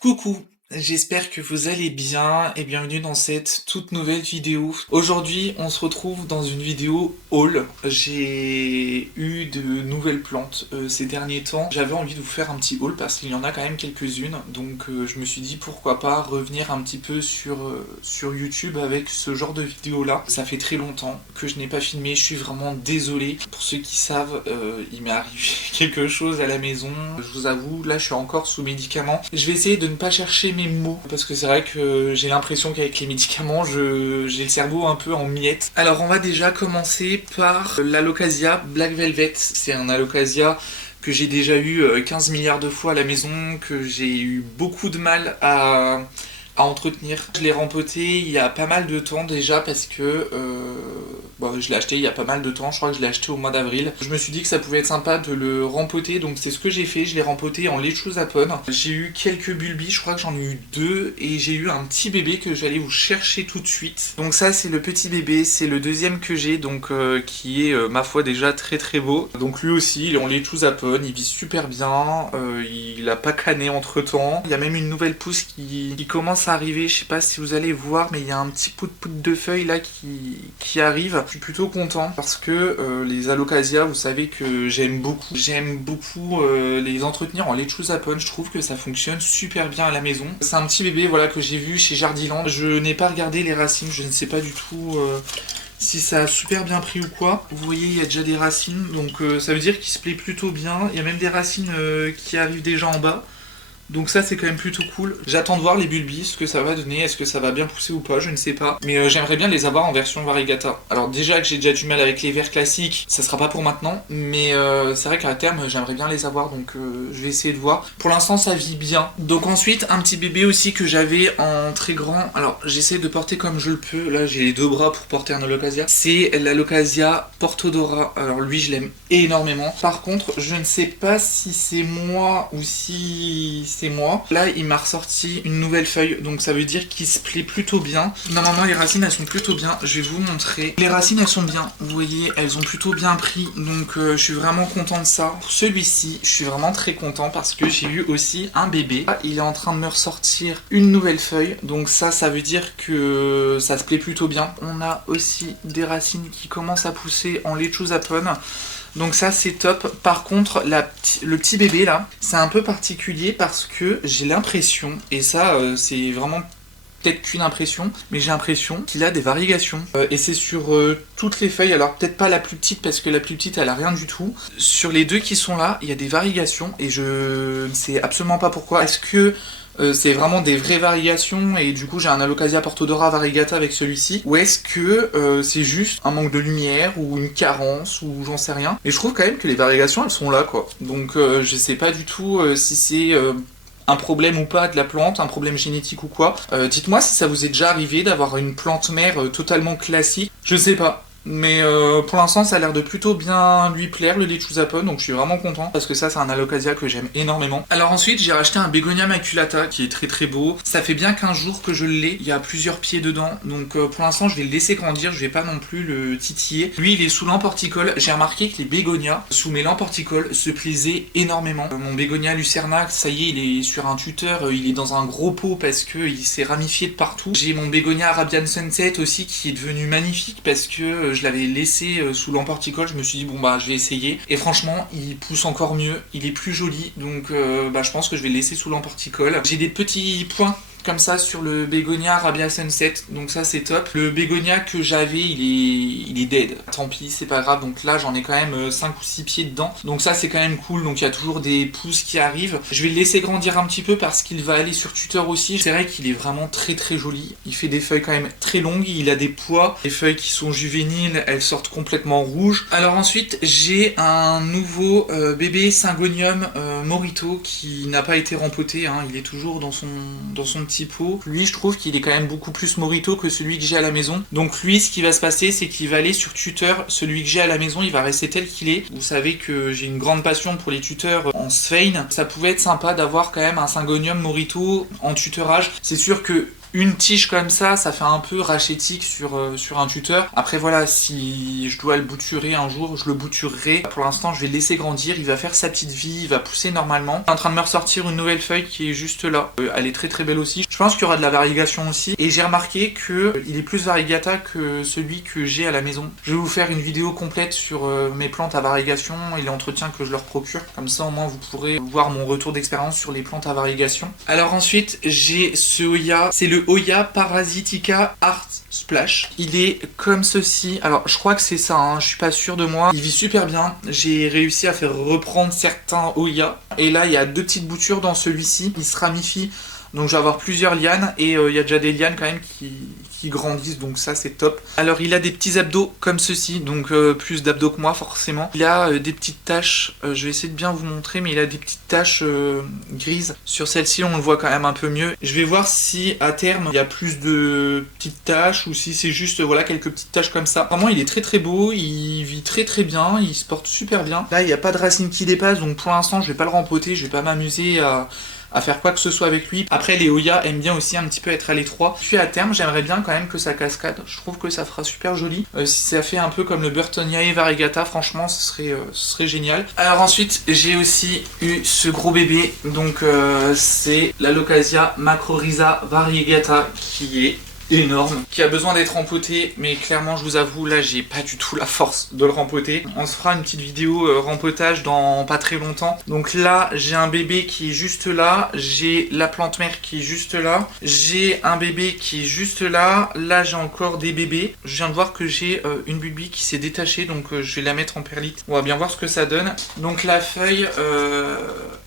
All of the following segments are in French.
Coucou, j'espère que vous allez bien et bienvenue dans cette toute nouvelle vidéo. Aujourd'hui, on se retrouve dans une vidéo haul. J'ai eu de nouvelles plantes ces derniers temps. J'avais envie de vous faire un petit haul parce qu'il y en a quand même quelques-unes. Donc je me suis dit pourquoi pas revenir un petit peu sur YouTube avec ce genre de vidéo là. Ça fait très longtemps que je n'ai pas filmé, je suis vraiment désolé. Pour ceux qui savent, il m'est arrivé quelque chose à la maison. Je vous avoue, là je suis encore sous médicaments. Je vais essayer de ne pas chercher mes mots parce que c'est vrai que j'ai l'impression qu'avec les médicaments, j'ai le cerveau un peu en miettes. Alors on va déjà commencer par l'Alocasia Black Velvet. C'est un Alocasia que j'ai déjà eu 15 milliards de fois à la maison, que j'ai eu beaucoup de mal à entretenir. Je l'ai rempoté il y a pas mal de temps déjà parce que je l'ai acheté il y a pas mal de temps, je crois que je l'ai acheté au mois d'avril. Je me suis dit que ça pouvait être sympa de le rempoter, donc c'est ce que j'ai fait, je l'ai rempoté en lechou Japon. J'ai eu quelques bulbis, je crois que j'en ai eu deux, et j'ai eu un petit bébé que j'allais vous chercher tout de suite. Donc ça c'est le petit bébé, c'est le deuxième que j'ai, donc qui est ma foi déjà très très beau. Donc lui aussi il est en lechou Japon, il vit super bien, il a pas cané entre temps. Il y a même une nouvelle pousse qui commence à arriver, je sais pas si vous allez voir, mais il y a un petit pout de feuilles là qui arrive. Je suis plutôt content parce que les Alocasia, vous savez que j'aime beaucoup. J'aime beaucoup les entretenir en lechou Japon, je trouve que ça fonctionne super bien à la maison. C'est un petit bébé voilà que j'ai vu chez Jardiland. Je n'ai pas regardé les racines, je ne sais pas du tout si ça a super bien pris ou quoi. Vous voyez, il y a déjà des racines, donc ça veut dire qu'il se plaît plutôt bien. Il y a même des racines qui arrivent déjà en bas. Donc ça c'est quand même plutôt cool. J'attends de voir les bulbis, ce que ça va donner, est-ce que ça va bien pousser ou pas, je ne sais pas. Mais j'aimerais bien les avoir en version variegata. Alors déjà que j'ai déjà du mal avec les verts classiques, ça sera pas pour maintenant. Mais c'est vrai qu'à terme j'aimerais bien les avoir, donc je vais essayer de voir. Pour l'instant ça vit bien. Donc ensuite un petit bébé aussi que j'avais en très grand. Alors j'essaie de porter comme je le peux. Là j'ai les deux bras pour porter un Alocasia. C'est l'Alocasia Portodora. Alors lui je l'aime énormément. Par contre je ne sais pas si c'est moi ou si c'est moi. Là, il m'a ressorti une nouvelle feuille, donc ça veut dire qu'il se plaît plutôt bien. Normalement, les racines, elles sont plutôt bien. Je vais vous montrer. Les racines, elles sont bien. Vous voyez, elles ont plutôt bien pris, donc je suis vraiment content de ça. Pour celui-ci, je suis vraiment très content parce que j'ai eu aussi un bébé. Il est en train de me ressortir une nouvelle feuille, donc ça veut dire que ça se plaît plutôt bien. On a aussi des racines qui commencent à pousser en lechou Japon. Donc ça c'est top. Par contre le petit bébé là, c'est un peu particulier parce que j'ai l'impression, et ça c'est vraiment peut-être qu'une impression, mais j'ai l'impression qu'il a des variegations. Et c'est sur toutes les feuilles, alors peut-être pas la plus petite parce que la plus petite elle a rien du tout. Sur les deux qui sont là, il y a des variegations et je ne sais absolument pas pourquoi. Est-ce que c'est vraiment des vraies variations et du coup j'ai un Alocasia Portodora variegata avec celui-ci, ou est-ce que c'est juste un manque de lumière ou une carence ou j'en sais rien. Mais je trouve quand même que les variegations elles sont là quoi. Donc je sais pas du tout si c'est un problème ou pas de la plante, un problème génétique ou quoi. Dites-moi si ça vous est déjà arrivé d'avoir une plante mère totalement classique. Je sais pas. Mais pour l'instant ça a l'air de plutôt bien lui plaire le lechou Japon, donc je suis vraiment content parce que ça c'est un Alocasia que j'aime énormément. Alors ensuite j'ai racheté un Bégonia maculata qui est très très beau. Ça fait bien 15 jours que je l'ai, il y a plusieurs pieds dedans, donc pour l'instant je vais le laisser grandir, je vais pas non plus le titiller. Lui il est sous lampe horticole, j'ai remarqué que les bégonias sous mes lampes horticoles se plaisaient énormément. Mon bégonia lucerna, ça y est il est sur un tuteur, il est dans un gros pot parce que il s'est ramifié de partout. J'ai mon bégonia Arabian Sunset aussi qui est devenu magnifique parce que je l'avais laissé sous lampe horticole, je me suis dit bon bah je vais essayer et franchement il pousse encore mieux, il est plus joli, donc je pense que je vais le laisser sous lampe horticole. J'ai des petits points comme ça sur le Bégonia Arabia Sunset, donc ça c'est top. Le Bégonia que j'avais il est dead, tant pis c'est pas grave, donc là j'en ai quand même 5 ou 6 pieds dedans, donc ça c'est quand même cool, donc il y a toujours des pousses qui arrivent. Je vais le laisser grandir un petit peu parce qu'il va aller sur tuteur aussi. C'est vrai qu'il est vraiment très très joli, il fait des feuilles quand même très longues, il a des pois, les feuilles qui sont juvéniles elles sortent complètement rouges. Alors ensuite j'ai un nouveau bébé Syngonium Morito qui n'a pas été rempoté, hein. Il est toujours dans son petit pot. Lui je trouve qu'il est quand même beaucoup plus Morito que celui que j'ai à la maison. Donc lui ce qui va se passer c'est qu'il va aller sur tuteur. Celui que j'ai à la maison il va rester tel qu'il est. Vous savez que j'ai une grande passion pour les tuteurs en Svein. Ça pouvait être sympa d'avoir quand même un Syngonium Morito en tuteurage. C'est sûr que Une tige comme ça fait un peu rachétique sur un tuteur. Après voilà, si je dois le bouturer un jour, je le bouturerai. Pour l'instant, je vais le laisser grandir, il va faire sa petite vie, il va pousser normalement. Je suis en train de me ressortir une nouvelle feuille qui est juste là. Elle est très très belle aussi. Je pense qu'il y aura de la variegation aussi. Et j'ai remarqué que il est plus variegata que celui que j'ai à la maison. Je vais vous faire une vidéo complète sur mes plantes à variegation et les entretiens que je leur procure. Comme ça, au moins, vous pourrez voir mon retour d'expérience sur les plantes à variegation. Alors ensuite, j'ai ce Hoya. C'est le Hoya Parasitica Art Splash. Il est comme ceci. Alors, je crois que c'est ça, hein. Je suis pas sûr de moi. Il vit super bien. J'ai réussi à faire reprendre certains Hoya. Et là, il y a 2 petites boutures dans celui-ci. Il se ramifie. Donc je vais avoir plusieurs lianes et il y a déjà des lianes quand même qui grandissent, donc ça c'est top. Alors il a des petits abdos comme ceci, donc plus d'abdos que moi forcément. Il a des petites taches, je vais essayer de bien vous montrer, mais il a des petites taches grises. Sur celle-ci on le voit quand même un peu mieux. Je vais voir si à terme il y a plus de petites taches ou si c'est juste voilà quelques petites taches comme ça. Vraiment il est très très beau, il vit très très bien, il se porte super bien. Là il n'y a pas de racines qui dépassent, donc pour l'instant je vais pas le rempoter, je vais pas m'amuser à faire quoi que ce soit avec lui. Après les Hoya aiment bien aussi un petit peu être à l'étroit. Puis à terme j'aimerais bien quand même que ça cascade. Je trouve que ça fera super joli. Si ça fait un peu comme le Burtoniae variegata, franchement ce serait génial. Alors ensuite j'ai aussi eu ce gros bébé. Donc c'est la Locasia Macrorhiza variegata qui est énorme, qui a besoin d'être rempoté, mais clairement je vous avoue là j'ai pas du tout la force de le rempoter. On se fera une petite vidéo rempotage dans pas très longtemps. Donc là j'ai un bébé qui est juste là, j'ai la plante mère qui est juste là, j'ai un bébé qui est juste là, là j'ai encore des bébés. Je viens de voir que j'ai une bulbie qui s'est détachée, donc je vais la mettre en perlite. On va bien voir ce que ça donne. Donc la feuille,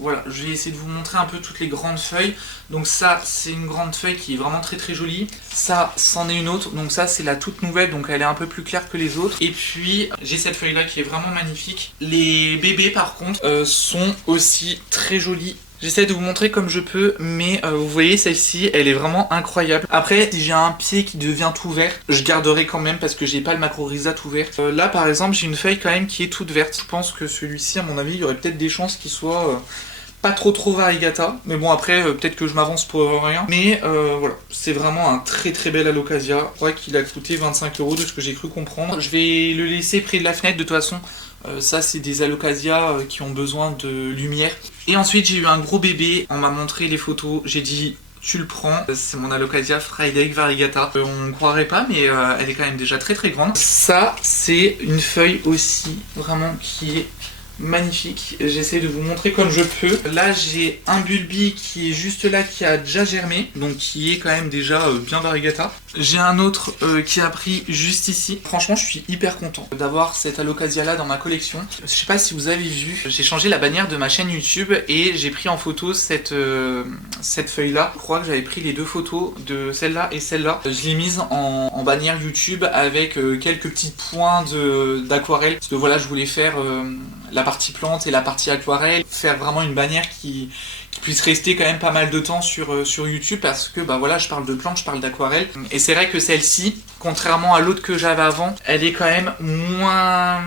voilà, je vais essayer de vous montrer un peu toutes les grandes feuilles. Donc ça c'est une grande feuille qui est vraiment très très jolie. Ça c'en est une autre, donc ça c'est la toute nouvelle, donc elle est un peu plus claire que les autres. Et puis j'ai cette feuille là qui est vraiment magnifique. Les bébés par contre sont aussi très jolis. J'essaie de vous montrer comme je peux, mais vous voyez celle-ci, elle est vraiment incroyable. Après, si j'ai un pied qui devient tout vert, je garderai quand même parce que j'ai pas le Macrorhiza tout vert. Là par exemple, j'ai une feuille quand même qui est toute verte. Je pense que celui-ci, à mon avis, il y aurait peut-être des chances qu'il soit pas trop variegata, mais bon après peut-être que je m'avance pour rien, mais voilà, c'est vraiment un très très bel Alocasia. Je crois qu'il a coûté 25 € de ce que j'ai cru comprendre. Je vais le laisser près de la fenêtre de toute façon. Ça c'est des Alocasia qui ont besoin de lumière. Et ensuite j'ai eu un gros bébé, on m'a montré les photos, j'ai dit tu le prends, c'est mon Alocasia Friday variegata. On ne croirait pas, mais elle est quand même déjà très très grande. Ça c'est une feuille aussi vraiment qui est magnifique. J'essaie de vous montrer comme je peux. Là j'ai un bulbi qui est juste là, qui a déjà germé, donc qui est quand même déjà bien variegata. J'ai un autre qui a pris juste ici. Franchement je suis hyper content d'avoir cette Alocasia là dans ma collection. Je sais pas si vous avez vu, j'ai changé la bannière de ma chaîne YouTube et j'ai pris en photo cette feuille là. Je crois que j'avais pris les 2 photos de celle-là et celle-là. Je l'ai mise en bannière YouTube avec quelques petits points d'aquarelle, parce que voilà, je voulais faire la partie plante et la partie aquarelle, faire vraiment une bannière qui puisse rester quand même pas mal de temps sur YouTube, parce que bah voilà, je parle de plantes, je parle d'aquarelle, et c'est vrai que celle-ci, contrairement à l'autre que j'avais avant, elle est quand même moins...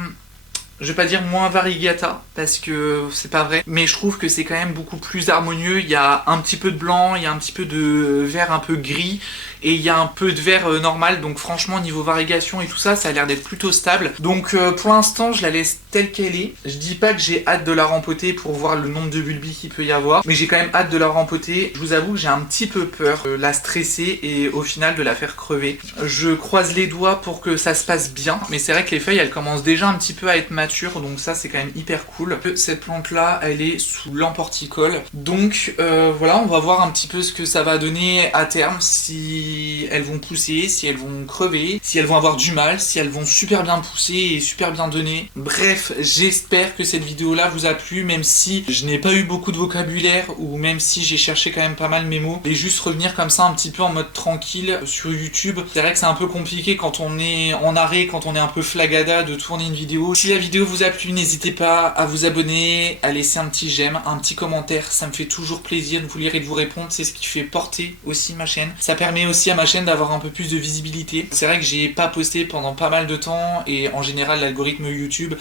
Je vais pas dire moins variegata, parce que c'est pas vrai, mais je trouve que c'est quand même beaucoup plus harmonieux. Il y a un petit peu de blanc, il y a un petit peu de vert un peu gris, et il y a un peu de vert normal, donc franchement niveau variegation et tout ça, ça a l'air d'être plutôt stable. Donc pour l'instant je la laisse telle qu'elle est. Je dis pas que j'ai hâte de la rempoter pour voir le nombre de bulbis qu'il peut y avoir, mais j'ai quand même hâte de la rempoter. Je vous avoue que j'ai un petit peu peur de la stresser et au final de la faire crever. Je croise les doigts pour que ça se passe bien, mais c'est vrai que les feuilles elles commencent déjà un petit peu à être matures, donc ça c'est quand même hyper cool. Cette plante là elle est sous l'emporticole, donc voilà, on va voir un petit peu ce que ça va donner à terme, si elles vont pousser, si elles vont crever, si elles vont avoir du mal, si elles vont super bien pousser et super bien donner. Bref, j'espère que cette vidéo là vous a plu, même si je n'ai pas eu beaucoup de vocabulaire, ou même si j'ai cherché quand même pas mal mes mots, et juste revenir comme ça un petit peu en mode tranquille sur YouTube. C'est vrai que c'est un peu compliqué quand on est en arrêt, quand on est un peu flagada de tourner une vidéo. Si la vidéo vous a plu, n'hésitez pas à vous abonner, à laisser un petit j'aime, un petit commentaire, ça me fait toujours plaisir de vous lire et de vous répondre, c'est ce qui fait porter aussi ma chaîne. Ça permet aussi à ma chaîne d'avoir un peu plus de visibilité. C'est vrai que j'ai pas posté pendant pas mal de temps, et en général l'algorithme YouTube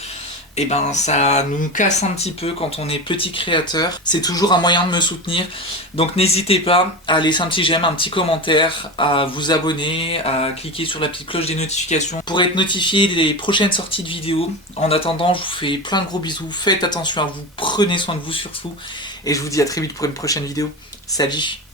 et ben ça nous casse un petit peu quand on est petit créateur. C'est toujours un moyen de me soutenir. Donc n'hésitez pas à laisser un petit j'aime, un petit commentaire, à vous abonner, à cliquer sur la petite cloche des notifications pour être notifié des prochaines sorties de vidéos. En attendant, je vous fais plein de gros bisous, faites attention à vous, prenez soin de vous surtout, et je vous dis à très vite pour une prochaine vidéo. Salut!